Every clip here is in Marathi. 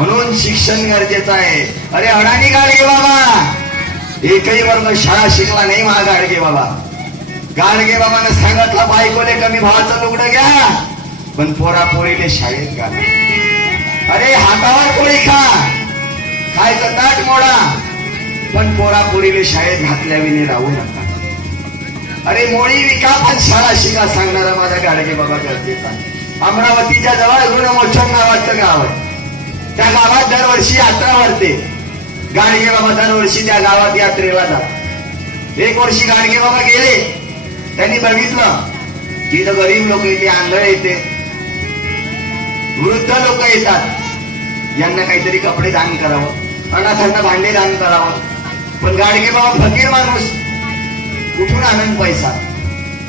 म्हणून शिक्षण गरजेचं आहे. अरे अडाणी गाडगे बाबा. एकही वर्ग शाळा शिकला नाही महा गाडगे बाबा. गाडगे बाबानं सांगितलं बायकोले कमी भावाचं लुगडं घ्या. पण पोरा पोरीले शाळेत घाला. अरे हातावर पोळी खा. खायचं ताट मोडा. पण पोरा पोरीले शाळेत घातल्याविने राहू नका. अरे मोळी विका पण शाळा शिका सांगणारा माझा गाडगे बाबा गरजेचा अमरावतीच्या जवळ ऋणमोचन नावाचं गाव आहे. त्या गावात दरवर्षी यात्रा भरते गाडगे बाबा दरवर्षी त्या गावात यात्रेला जात एक वर्षी गाडगे बाबा गेले. त्यांनी बघितलं की इथं गरीब लोक येते आंधळ येते. वृद्ध लोक येतात. यांना काहीतरी कपडे दान करावं. अनाथांना भांडे दान करावं. पण गाडगे बाबा फकीर माणूस. कुठून आनंद पैसा?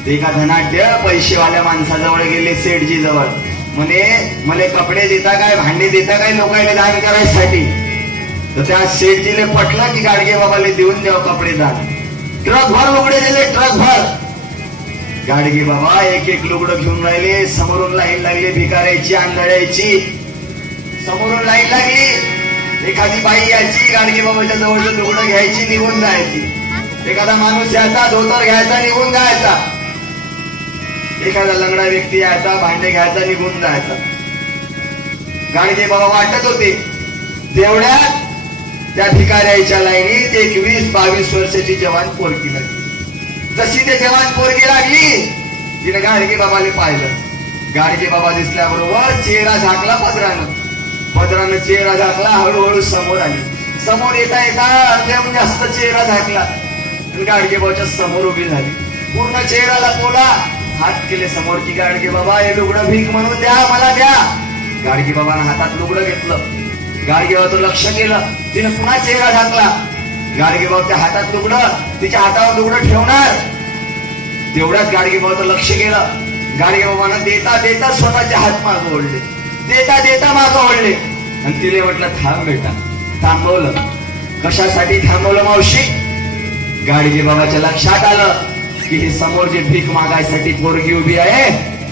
एका धनाढ्य पैसेवाल्या माणसाजवळ गेले सेठजी जवळ म्हणे मला कपडे देता काय भांडे देता काय लोकांना दान करायसाठी? तर त्या शेठजीले पटलं की गाडगे बाबाले देऊन द्यावं कपडे दान. ट्रक भर लुगडे दिले ट्रक भर गाडगे बाबा एक एक लुगडं घेऊन राहिले समोरून लाईन लागली भिकाऱ्याची आंधळ्याची. समोरून लाईन लागली एखादी बाई यायची गाडगे बाबाच्या जवळचं लुगडं घ्यायची निघून जायची. एखादा माणूस यायचा धोतर घ्यायचा निघून जायचा. एखादा लंगडा व्यक्ती यायचा भांडे घ्यायचा निघून जायचा. गाडगे बाबा वाटत होते तेवढ्यात त्या भिकाऱ्याच्या लाईनीत एक वीस बावीस वर्षाची जवान पोरकी लागली. जशी ते जवान पोरगी लागली तिने गाडगे बाबाने पाहिलं. गाडगे बाबा दिसल्याबरोबर चेहरा झाकला पदरानं. पदरानं चेहरा झाकला हळूहळू समोर आली. समोर येता येता अर्ध्याहून जास्त चेहरा झाकला. गाडगे बाबाच्या समोर उभी झाली. पूर्ण चेहरा पोला हात केले समोर की गाडगे बाबा हे लुगडं भीक म्हणून द्या मला द्या. गाडगे बाबानं हातात लुगडं घेतलं. गाडगे बाबाचं लक्ष केलं. तिने पुन्हा चेहरा झाकला गाडगे बाबाच्या हातात लुगडं तिच्या हातावर लुगडं ठेवणार. तेवढ्याच गाडगे बाबाचं लक्ष केलं गाडगे बाबानं देता देता स्वतःचे हात मागं ओढले. देता देता मागं ओढले. आणि तिने म्हटलं थांब बेटा थांबवलं. कशासाठी थांबवलं मावशी? गाडगे बाबाच्या लक्षात आलं. की हे समोर जे भीक मागायसाठी पोरगी उभी आहे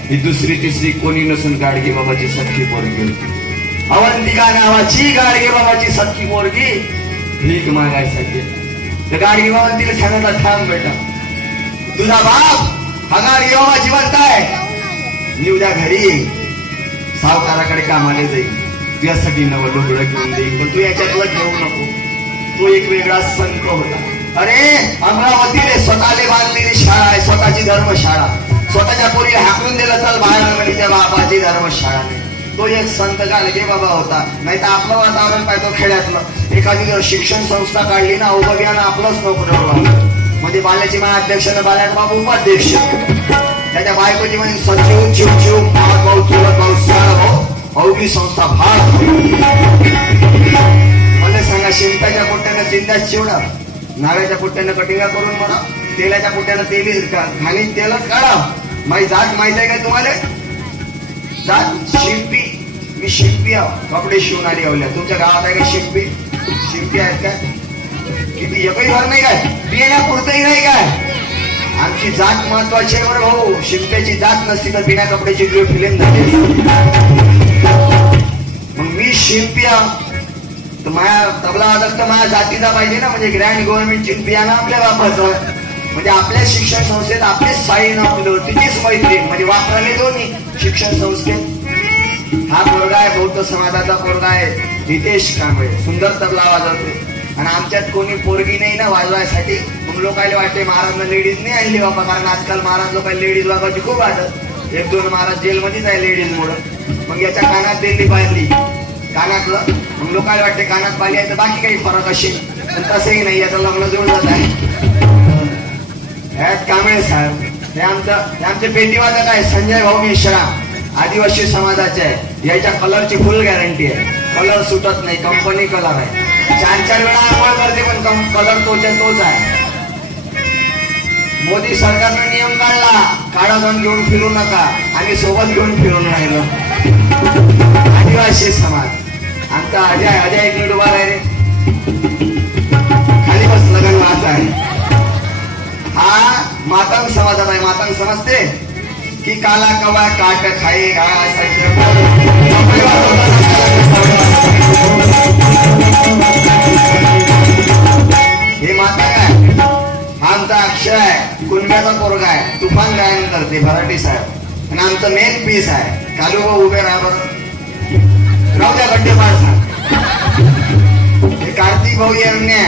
ही दुसरी तिसरी कोणी नसून गाडगे बाबाची सख्खी पोरगी. होती अवंतिका नावाची गाडगे बाबाची सख्खी पोरगी भीक मागायसाठी. तर गाडगे बाबा तिला सांगितलं थांब बेटा. तुझा बाप हा गाडगे बाबा जिवंत आहे. मी उद्या घरी. सावकाराकडे कामाला जाईल तुझ्यासाठी नवं लुगडं घेऊन देईल पण तू याच्यातलं घेऊ नको. तो एक वेगळा संत होता. अरे अमरावतीने स्वतःले बांधलेली शाळा आहे स्वतःची धर्मशाळा. स्वतःच्या पोरी हाकलून दिलं चल बाहेर म्हणजे त्या बापाची धर्मशाळा नाही तो एक संत गालगे बाबा होता. नाही तर आपलं वातावरण पाहिजे खेड्यातलं. एखादी जर शिक्षण संस्था काढली ना उभग्यानं आपलंच नोकरी म्हणजे बाल्याची महाअध्यक्ष बाल्यात बाबू उपाध्यक्ष. त्याच्या बायकोची म्हणजे सचिव चिवचिव भाऊ भाऊ चुलत भाऊ सारा भाऊ अवघी संस्था भाग. मला सांगा शिंताच्या कोट्याने चिंताच चिवडा नाव्याच्या पोट्यानं कटिंगा करून म्हणा तेलाच्या पोट्यानं तेली खाली तेलच काढा माझी जात माहीत आहे का तुम्हाला? जात शिल्पी. मी शिल्पी आहो कपडे शिवून आली आवल्या. तुमच्या गावात आहे का शिल्पी? शिल्पी आहेत काय किती एकही घर नाही काय? बियाण्या पुरतही नाही काय? आमची जात महत्वाची आहे बरं भाऊ. शिंप्याची जात नसती तर बिना कपड्याची गिळ फिल्म झाली मग मी शिल्पी आहो. माझ्या तबला वादक तर माझ्या जातीचा पाहिजे ना. म्हणजे ग्रँड गव्हर्नमेंटची बियाणं आपल्या बापाचं. म्हणजे आपल्या शिक्षण संस्थेत आपलेच साईन आपलं तिचीच मैत्रीण. म्हणजे वापराले दोन्ही शिक्षण संस्थेत. हा पोरगा आहे बौद्ध समाजाचा पोरगा आहे हितेश कांबळे. सुंदर तबला वाजवतो. आणि आमच्यात कोणी पोरगी नाही ना वाजवायसाठी. मग लोकांना वाटते महाराजला लेडीज नाही आणली बाबा. कारण आजकाल महाराज लोकांना लेडीज बाबाची खूप आदत. एक दोन महाराज जेलमध्येच आहे लेडीज मुळे. मग याच्या कानात दिल्ली बांधली. कानातलं मग लोकांना वाटते कानात पाली आहे तर बाकी काही फरक असेल. पण तसंही नाही याचा लग्न जुळून जात आहे. ह्यात कांबळे साहेब. हे आमचं हे आमचे पेटीवादक आहे संजय भाऊ मिश्रा. आदिवासी समाजाचे आहे याच्या कलरची फुल गॅरंटी आहे. कलर सुटत नाही कंपनी कलर आहे. चार चार वेळा आंघोळ करते पण कलर तोच्या तोच आहे मोदी सरकारनं नियम काढला. काळा धन घेऊन फिरू नका. आणि सोबत घेऊन फिरून राहिलो. आदिवासी का अजय अजय एक मिनिट उभा रे. खाली बस लग्न माझा आहे. हा मातंग समाजात आहे. मातंग समजते? की काला कवा काट खाई हे मातंग आहे. हा आमचा अक्षर आहे. कुणब्याचा पोरगा आहे. तुफान गायन करते भराठी साहेब. आणि आमचं मेन पीस आहे. कालू उभे राहा बरं. राहू द्या बड्डे माणसा भाऊ यांनी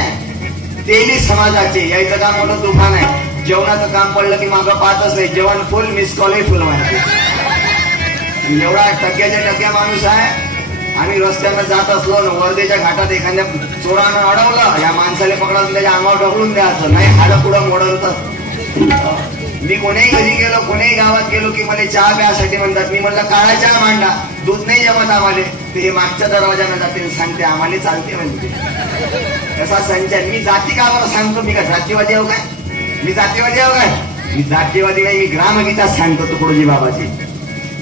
तेली समाजाचे. यायचं काम मोठं दुकान आहे. जेवणाचं काम पडलं की मागं पाहतच नाही. जेवण फुल मिस कॉलही फुल माहिती एवढा टक्क्याच्या टक्क्या माणूस आहे. आम्ही रस्त्यानं जात असलो ना वर्धेच्या घाटात एखाद्या चोरानं अडवलं. या माणसाला पकडा त्याच्या अंगावर ढकलून द्यायचं नाही हाडं पुढं मोडल तर मी कोणीही घरी गेलो कोणीही गावात गेलो की मला चहा प्यासाठी म्हणतात. मी म्हणलं काळा चहा मांडा. दूध नाही जमत आम्हाला. ते हे मागच्या दरवाजानं जाते सांगते आम्हाला चालते म्हणते. कसा संचार. मी जाती का सांगतो? मी का जातीवादी आहो काय? मी जातीवादी आहो काय? मी जातीवादी नाही मी ग्रामगीता सांगतो तुकडोजी बाबाची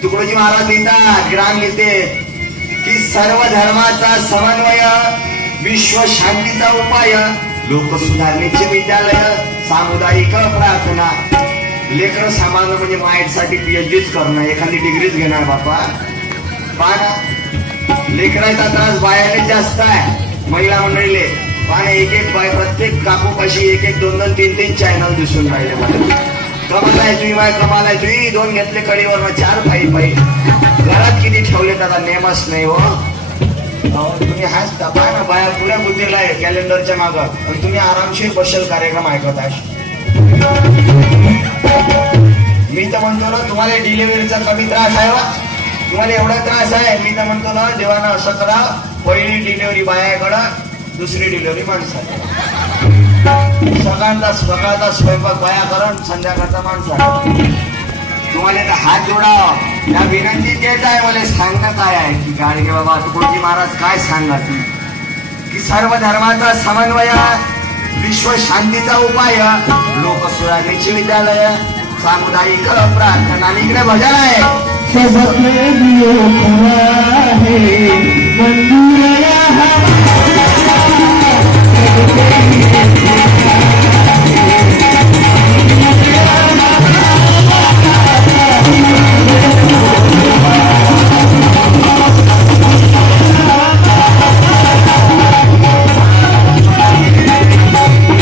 तुकडोजी महाराज लिहितात ग्राम लिहिते की सर्व धर्माचा समन्वय विश्व शांतीचा उपाय लोक सुधारणेचे विद्यालय सामुदायिक प्रार्थना. लेकर सांभाळणं म्हणजे माईटसाठी पीएचडीच करणं एखादी डिग्रीच घेणार बापा. पण लेकराचा त्रास बायाने जास्त आहे महिला मंडळीले. पण एक एक बाय प्रत्येक काकू कशी एक एक दोन दोन तीन तीन चॅनल दिसून राहिले मला कमाल आहे तुम्ही बाय कमालाय आहे तुम्ही दोन घेतले कडीवर चार पायी पायी घरात किती ठेवले त्याला नेमच नाही हो. तुम्ही हाच पाय ना बाया पुऱ्या बुद्धीला आहे कॅलेंडरच्या मागं. आणि तुम्ही आरामशीर बसेल कार्यक्रम ऐकत आहे. मी तर म्हणतो ना तुम्हाला डिलिव्हरीचा कमी त्रास आहे वा तुम्हाला एवढा त्रास आहे. मी तर म्हणतो ना देवाना असं करा पहिली डिलिव्हरी बायाकडं दुसरी डिलिव्हरी माणसाकडे. सकाळचा सकाळचा स्वयंपाक बाया करण संध्याकाळचा माणसा तुम्हाला तर हात जोडा या विनंती देत आहे मला सांगणं काय आहे की गाडगे बाबा तुकडोजी महाराज काय सांगा की सर्व धर्माचा समन्वय विश्व शांतीचा उपाय. लोक विद्यालय सामुदायिक प्रार्थना आणि इकडे भजन आहे. सबके